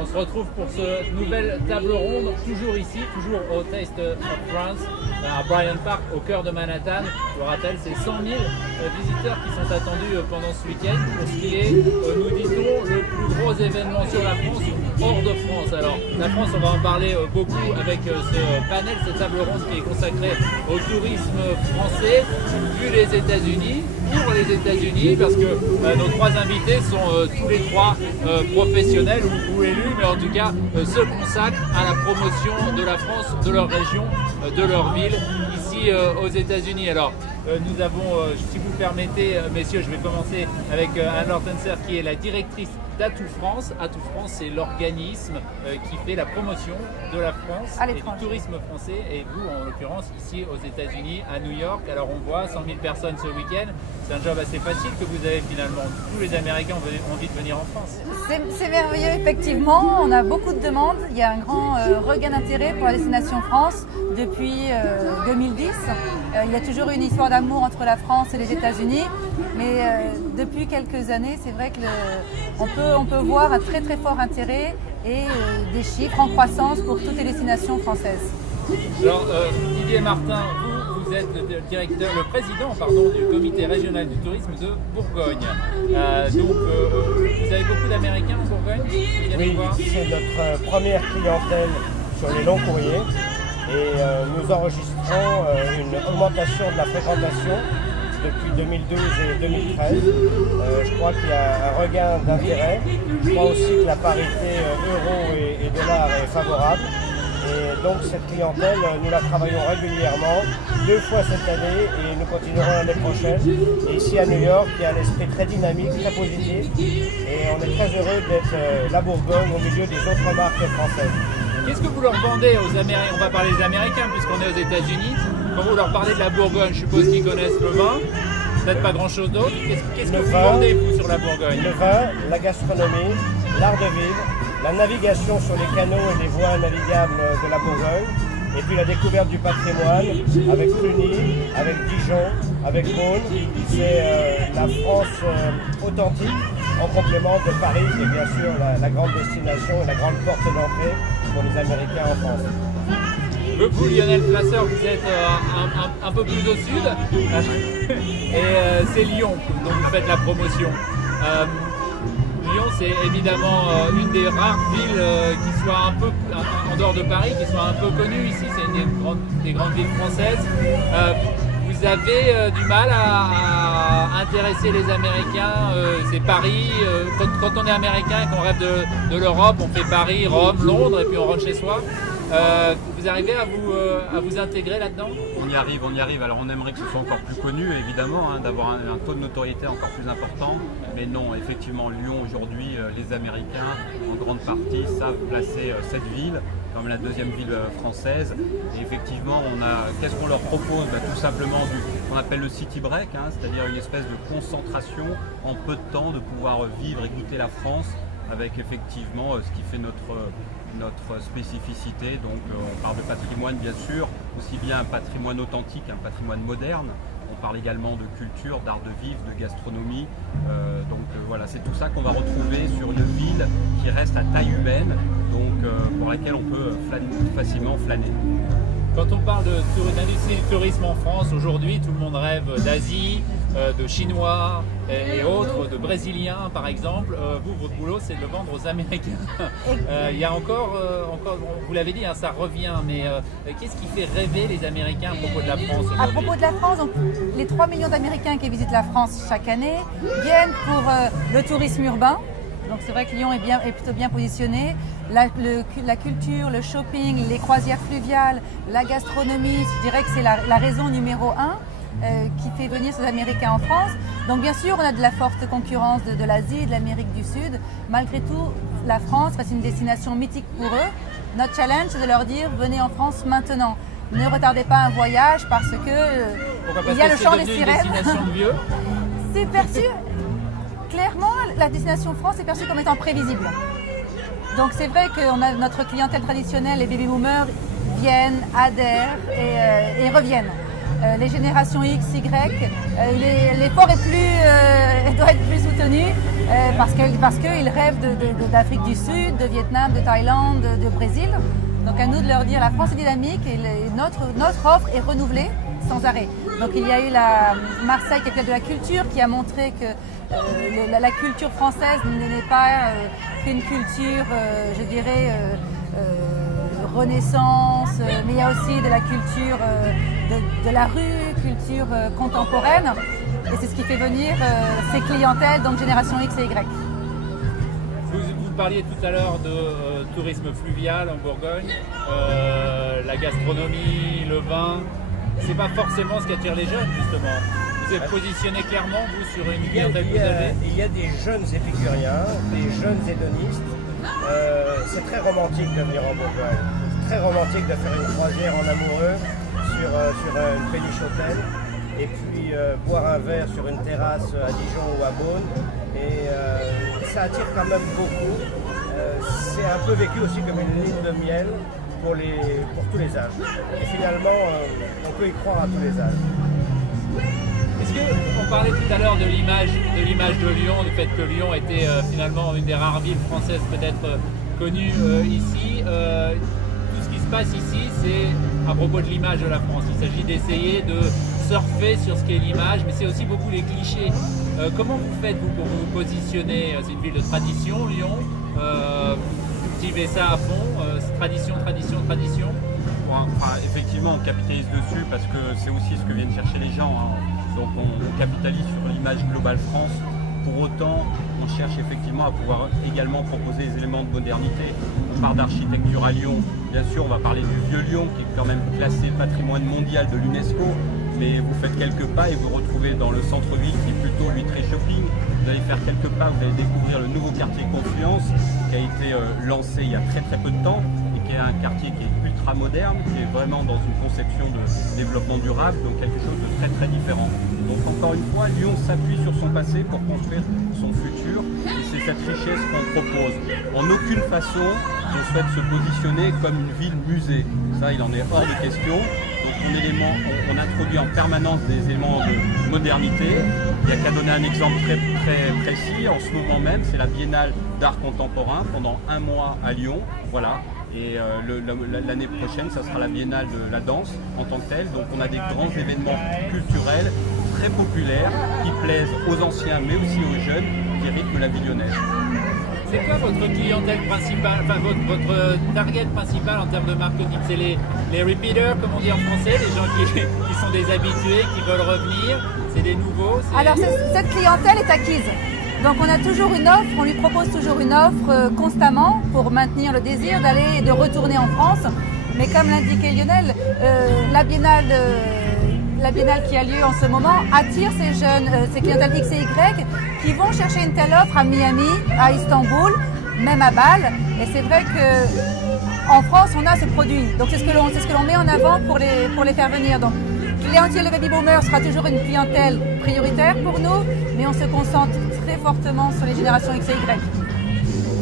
On se retrouve pour ce nouvelle table ronde, toujours ici, toujours au Taste of France, à Bryant Park, au cœur de Manhattan. Je vous rappelle, c'est 100 000 visiteurs qui sont attendus pendant ce week-end pour ce qui est, nous dit-on, le plus gros événement sur la France, hors de France. Alors, la France, on va en parler beaucoup avec ce panel, cette table ronde qui est consacrée au tourisme français, vu les États-Unis, pour les États-Unis, parce que nos trois invités sont tous les trois professionnels ou élus, mais en tout cas se consacrent à la promotion de la France, de leur région, de leur ville, ici aux États-Unis. Alors, nous avons, si vous le permettez, messieurs, je vais commencer avec Anne Lortenser, qui est la directrice d'Atout France. Atout France, c'est l'organisme qui fait la promotion de la France et du tourisme français. Et vous, en l'occurrence, ici aux États-Unis, à New York. Alors, on voit 100 000 personnes ce week-end. C'est un job assez facile que vous avez finalement. Tous les Américains ont envie de venir en France. C'est merveilleux, effectivement. On a beaucoup de demandes. Il y a un grand regain d'intérêt pour la destination France depuis 2010. Il y a toujours une histoire d'amour entre la France et les États-Unis. Mais depuis quelques années, c'est vrai qu'on peut voir un très très fort intérêt et des chiffres en croissance pour toutes les destinations françaises. Alors, Didier Martin, vous êtes le président du comité régional du tourisme de Bourgogne. Vous avez beaucoup d'Américains en Bourgogne qui viennent vous voir? C'est notre première clientèle sur les longs courriers et nous enregistrons une augmentation de la fréquentation depuis 2012 et 2013. Je crois qu'il y a un regain d'intérêt. Je crois aussi que la parité euro et dollar est favorable. Et donc cette clientèle, nous la travaillons régulièrement, 2 fois cette année et nous continuerons l'année prochaine. Et ici à New York, il y a un esprit très dynamique, très positif. Et on est très heureux d'être la Bourgogne au milieu des autres marques françaises. Qu'est-ce que vous leur vendez aux Américains? On va parler des Américains puisqu'on est aux États-Unis. Quand vous leur parlez de la Bourgogne, je suppose qu'ils connaissent le vin. Peut-être pas grand-chose d'autre. Qu'est-ce que vous vendez, vous, sur la Bourgogne? Le vin, la gastronomie, l'art de vivre, la navigation sur les canaux et les voies navigables de la Bourgogne, et puis la découverte du patrimoine avec Cluny, avec Dijon, avec Beaune. C'est la France authentique en complément de Paris, qui est bien sûr la grande destination et la grande porte d'entrée pour les Américains en France. Vous, Lionel Plasseur, vous êtes un peu plus au sud, et c'est Lyon dont vous faites la promotion. Lyon, c'est évidemment une des rares villes qui soit un peu, en dehors de Paris, qui soit un peu connue ici. C'est une des grandes villes françaises. Vous avez du mal à intéresser les Américains. C'est Paris. Quand on est américain et qu'on rêve de l'Europe, on fait Paris, Rome, Londres, et puis on rentre chez soi. Vous arrivez à vous intégrer là-dedans? On y arrive. Alors on aimerait que ce soit encore plus connu, évidemment, d'avoir un taux de notoriété encore plus important. Mais non, effectivement, Lyon aujourd'hui, les Américains, en grande partie, savent placer cette ville comme la deuxième ville française. Et effectivement, qu'est-ce qu'on leur propose? Tout simplement qu'on appelle le city break, c'est-à-dire une espèce de concentration en peu de temps, de pouvoir vivre et goûter la France avec effectivement ce qui fait notre spécificité. Donc on parle de patrimoine bien sûr, aussi bien un patrimoine authentique, un patrimoine moderne. On parle également de culture, d'art de vivre, de gastronomie. Voilà, c'est tout ça qu'on va retrouver sur une ville qui reste à taille humaine, donc pour laquelle on peut facilement flâner. Quand on parle d'industrie du tourisme en France, aujourd'hui, tout le monde rêve d'Asie, de Chinois et autres, de Brésiliens par exemple. Vous, votre boulot, c'est de le vendre aux Américains. Il y a encore, vous l'avez dit, ça revient, mais qu'est-ce qui fait rêver les Américains à propos de la France aujourd'hui? À propos de la France, donc, les 3 millions d'Américains qui visitent la France chaque année viennent pour le tourisme urbain. Donc c'est vrai que Lyon est plutôt bien positionné. La culture, le shopping, les croisières fluviales, la gastronomie, je dirais que c'est la raison numéro 1 qui fait venir ces Américains en France. Donc bien sûr, on a de la forte concurrence de l'Asie et de l'Amérique du Sud. Malgré tout, la France reste une destination mythique pour eux. Notre challenge, c'est de leur dire, venez en France maintenant. Ne retardez pas un voyage parce que il y a le chant des sirènes. Une destination de vieux. C'est perçu, clairement, la destination France est perçue comme étant prévisible. Donc c'est vrai que notre clientèle traditionnelle, les baby boomers, viennent, adhèrent et reviennent. Les générations X, Y, l'effort doit être plus soutenu. parce qu'ils rêvent d'Afrique du Sud, de Vietnam, de Thaïlande, de Brésil. Donc à nous de leur dire la France est dynamique et notre offre est renouvelée sans arrêt. Donc il y a eu la Marseille capitale de la culture qui a montré que la culture française n'est pas qu'une culture, je dirais, renaissance, mais il y a aussi de la culture de la rue, culture contemporaine. Et c'est ce qui fait venir ces clientèles, donc génération X et Y. Vous parliez tout à l'heure de tourisme fluvial en Bourgogne, la gastronomie, le vin. C'est pas forcément ce qui attire les jeunes, justement. Vous êtes positionné clairement, vous, sur une clientèle que vous avez? Il y a des jeunes épicuriens, des jeunes hédonistes. C'est très romantique de venir en Bourgogne. C'est très romantique de faire une croisière en amoureux sur une péniche hôtel. Et puis boire un verre sur une terrasse à Dijon ou à Beaune. Et ça attire quand même beaucoup. C'est un peu vécu aussi comme une ligne de miel pour tous les âges. Et finalement, on peut y croire à tous les âges. Est-ce qu'on parlait tout à l'heure de l'image de Lyon, du fait que Lyon était finalement une des rares villes françaises peut-être connues ici. Tout ce qui se passe ici, c'est à propos de l'image de la France. Il s'agit d'essayer de surfer sur ce qu'est l'image, mais c'est aussi beaucoup les clichés. Comment vous faites vous pour vous positionner? C'est une ville de tradition, Lyon. Vous cultivez ça à fond, tradition. Enfin, effectivement, on capitalise dessus parce que c'est aussi ce que viennent chercher les gens. Donc on capitalise sur l'image globale France. Pour autant, on cherche effectivement à pouvoir également proposer des éléments de modernité. On parle d'architecture à Lyon. Bien sûr, on va parler du Vieux Lyon, qui est quand même classé patrimoine mondial de l'UNESCO. Mais vous faites quelques pas et vous vous retrouvez dans le centre-ville qui est plutôt lui très shopping. Vous allez faire quelques pas, vous allez découvrir le nouveau quartier Confluence qui a été lancé il y a très peu de temps et qui est un quartier qui est ultra moderne, qui est vraiment dans une conception de développement durable, donc quelque chose de très différent. Donc encore une fois, Lyon s'appuie sur son passé pour construire son futur et c'est cette richesse qu'on propose. En aucune façon, on souhaite se positionner comme une ville musée. Ça, il en est hors de question. On introduit en permanence des éléments de modernité. Il n'y a qu'à donner un exemple très précis. En ce moment même, c'est la Biennale d'art contemporain pendant un mois à Lyon. Voilà. Et l'année prochaine, ça sera la Biennale de la danse en tant que telle. Donc on a des grands événements culturels très populaires qui plaisent aux anciens mais aussi aux jeunes qui rythment la vie lyonnaise. C'est quoi votre clientèle principale, enfin votre target principal en termes de marketing? C'est les repeaters, comme on dit en français, les gens qui sont des habitués, qui veulent revenir, c'est des nouveaux? Alors cette clientèle est acquise. Donc on a toujours une offre, on lui propose toujours une offre constamment pour maintenir le désir d'aller et de retourner en France. Mais comme l'indiquait Lionel, la Biennale qui a lieu en ce moment attire ces jeunes, ces clientèles X et Y qui vont chercher une telle offre à Miami, à Istanbul, même à Bâle. Et c'est vrai qu'en France, on a ce produit. Donc c'est ce que l'on met en avant pour les faire venir. Donc clientèle de baby boomers sera toujours une clientèle prioritaire pour nous, mais on se concentre très fortement sur les générations X et Y.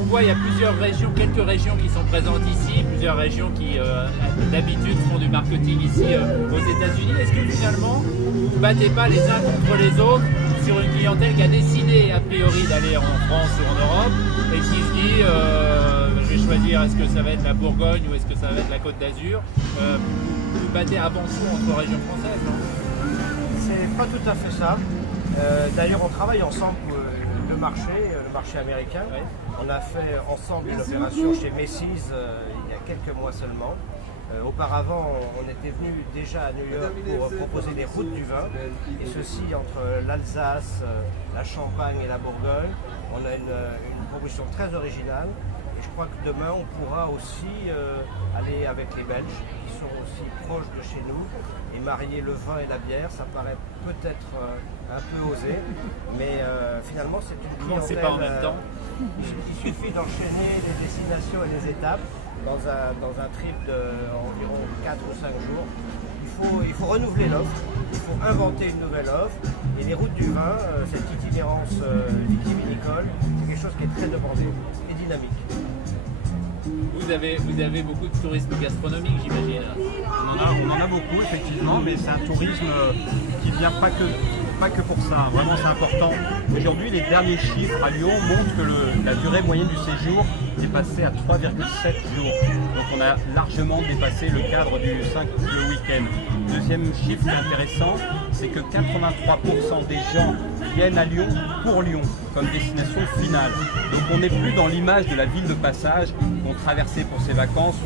On voit il y a plusieurs régions, quelques régions qui sont présentes ici, plusieurs régions qui d'habitude font du marketing ici aux États-Unis. Est-ce que finalement vous ne battez pas les uns contre les autres sur une clientèle qui a décidé a priori d'aller en France ou en Europe et qui se dit je vais choisir est-ce que ça va être la Bourgogne ou est-ce que ça va être la Côte d'Azur? Vous battez avant tout entre régions françaises, non? C'est pas tout à fait ça. D'ailleurs, on travaille ensemble pour le marché américain. Ouais. On a fait ensemble une opération chez Macy's il y a quelques mois seulement. Auparavant, on était venu déjà à New York pour proposer des routes du vin, et ceci entre l'Alsace, la Champagne et la Bourgogne. On a une proposition très originale, et je crois que demain on pourra aussi aller avec les Belges, qui sont aussi proches de chez nous, et marier le vin et la bière. Ça paraît peut-être un peu osé, mais finalement c'est une clientèle. C'est pas en même temps. Il suffit d'enchaîner les destinations et les étapes dans un trip d'environ 4 ou 5 jours. Il faut renouveler l'offre, il faut inventer une nouvelle offre. Et les routes du vin, cette itinérance vitivinicole, c'est quelque chose qui est très demandé et dynamique. Vous avez beaucoup de tourisme gastronomique, j'imagine. On en a beaucoup, effectivement, mais c'est un tourisme qui vient pas que pas que pour ça, vraiment c'est important. Aujourd'hui, les derniers chiffres à Lyon montrent que la durée moyenne du séjour est passée à 3,7 jours. Donc on a largement dépassé le cadre du 5 le week-end. Deuxième chiffre qui est intéressant, c'est que 83% des gens viennent à Lyon pour Lyon comme destination finale. Donc on n'est plus dans l'image de la ville de passage qu'on traversait pour ses vacances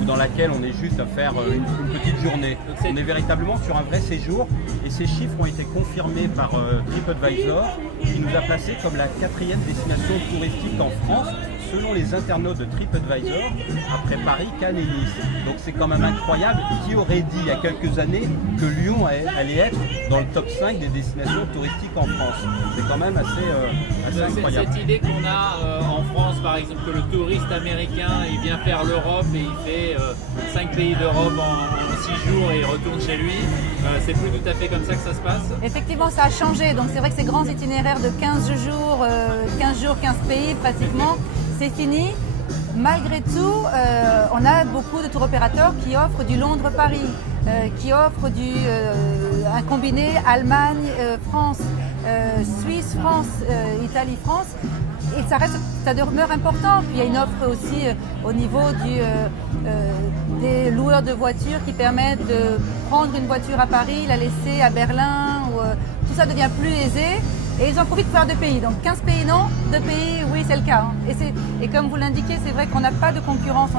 ou dans laquelle on est juste à faire une petite journée. On est véritablement sur un vrai séjour et ces chiffres ont été confirmés par TripAdvisor qui nous a placés comme la 4e destination touristique en France selon les internautes de TripAdvisor après Paris, Cannes et Nice. Donc c'est quand même incroyable. Qui aurait dit il y a quelques années que Lyon allait être dans le top 5 des destinations touristiques en France? C'est quand même assez incroyable. Cette idée qu'on a en France, par exemple, que le touriste américain il vient faire l'Europe et il fait 5 pays d'Europe en 6 jours et il retourne chez lui, c'est plus tout à fait comme ça que ça se passe? Effectivement, ça a changé. Donc c'est vrai que ces grands itinéraires de 15 jours, 15 pays pratiquement, c'est fini. Malgré tout, on a beaucoup de tour opérateurs qui offrent du Londres-Paris, qui offrent un combiné Allemagne-France, Suisse-France, Italie-France. Et ça demeure important. Puis il y a une offre aussi au niveau des loueurs de voitures qui permettent de prendre une voiture à Paris, la laisser à Berlin. Tout ça devient plus aisé. Et ils en profitent pour faire 2 pays. Donc 15 pays non, 2 pays oui c'est le cas. Et comme vous l'indiquez, c'est vrai qu'on n'a pas de concurrence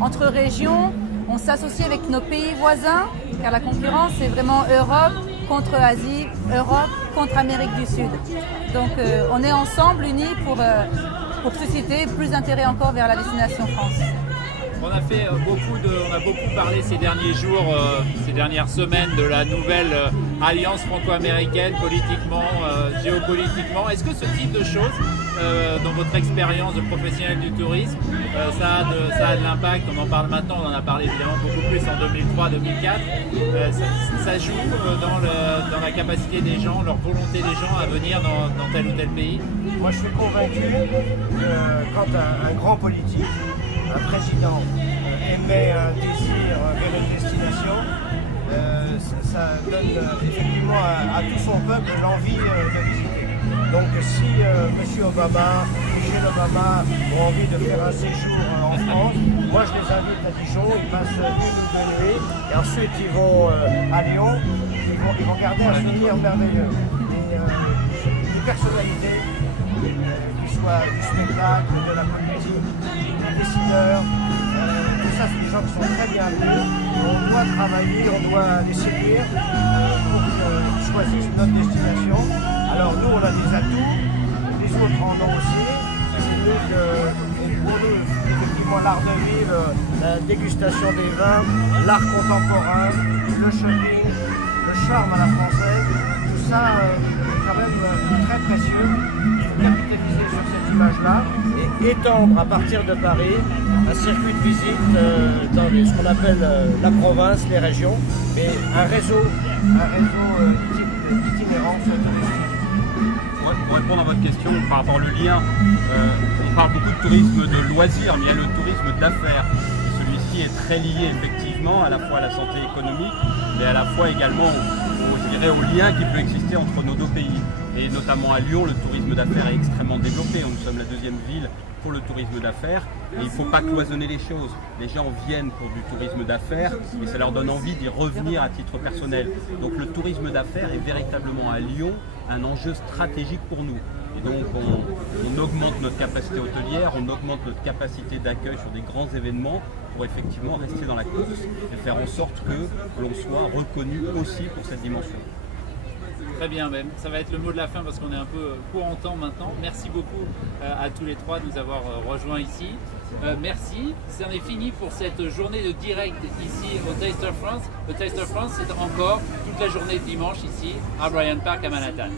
entre régions. On s'associe avec nos pays voisins, car la concurrence c'est vraiment Europe contre Asie, Europe contre Amérique du Sud. Donc on est ensemble, unis pour susciter plus d'intérêt encore vers la destination France. On a beaucoup parlé ces derniers jours, ces dernières semaines de la nouvelle alliance franco-américaine politiquement, géopolitiquement. Est-ce que ce type de choses, dans votre expérience de professionnel du tourisme, ça a de l'impact? On en parle maintenant, on en a parlé évidemment beaucoup plus en 2003-2004. Ça joue dans la capacité des gens, leur volonté des gens à venir dans tel ou tel pays? Moi je suis convaincu que quand un grand politique, un président émet un désir vers une destination, ça donne effectivement à tout son peuple l'envie de visiter. Donc si M. Obama, Michelle Obama ont envie de faire un séjour en France, moi je les invite à Dijon, ils passent 1 ou 2 nuits et ensuite ils vont à Lyon, ils vont garder un souvenir merveilleux. Et des personnalités, qu'ils soient du spectacle, de la politique, des décideurs, tout ça c'est des gens qui sont très bien venus. On doit travailler, on doit les séduire pour qu'ils choisissent notre destination. Alors nous on a des atouts, les autres en ont aussi. C'est nous pour nous effectivement l'art de vivre, la dégustation des vins, l'art contemporain, le shopping, le charme à la française, tout ça est quand même très précieux. Il faut capitaliser sur cette image-là et étendre à partir de Paris un circuit de visite dans ce qu'on appelle la province, les régions, mais un réseau d'itinérance touristique. Pour répondre à votre question, par rapport au lien, on parle beaucoup de tourisme de loisirs, mais il y a le tourisme d'affaires. Celui-ci est très lié effectivement à la fois à la santé économique, mais à la fois également au lien qui peut exister entre nos 2 pays. Et notamment à Lyon, le tourisme d'affaires est extrêmement développé. Nous sommes la 2e ville pour le tourisme d'affaires et il ne faut pas cloisonner les choses. Les gens viennent pour du tourisme d'affaires et ça leur donne envie d'y revenir à titre personnel. Donc le tourisme d'affaires est véritablement à Lyon un enjeu stratégique pour nous. Et donc on augmente notre capacité hôtelière, on augmente notre capacité d'accueil sur des grands événements pour effectivement rester dans la course et faire en sorte que l'on soit reconnu aussi pour cette dimension. Très bien, Ben. Ça va être le mot de la fin parce qu'on est un peu court en temps maintenant. Merci beaucoup à tous les 3 de nous avoir rejoints ici. Merci, c'en est fini pour cette journée de direct ici au Taste of France. Le Taste of France, c'est encore toute la journée de dimanche ici à Bryant Park à Manhattan.